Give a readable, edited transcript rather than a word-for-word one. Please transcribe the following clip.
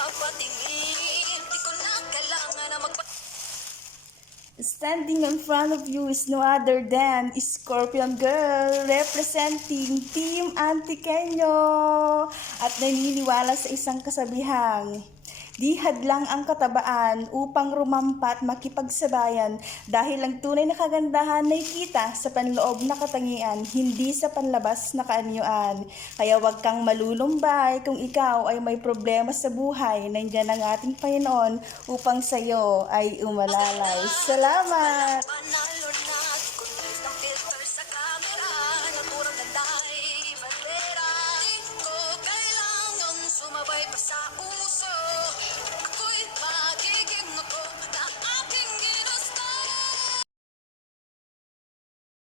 papatingin, di ko na kailangan na Standing in front of you is no other than Scorpion Girl representing Team Antiqueño at naniniwala sa isang kasabihang, di hadlang ang katabaan upang rumampat makipagsabayan dahil ang tunay na kagandahan ay kita sa panloob na katangian, hindi sa panlabas na kaanyuan. Kaya wag kang malulumbay kung ikaw ay may problema sa buhay, nandiyan ang ating Panginoon upang sa'yo ay umalalay. Salamat! panalo.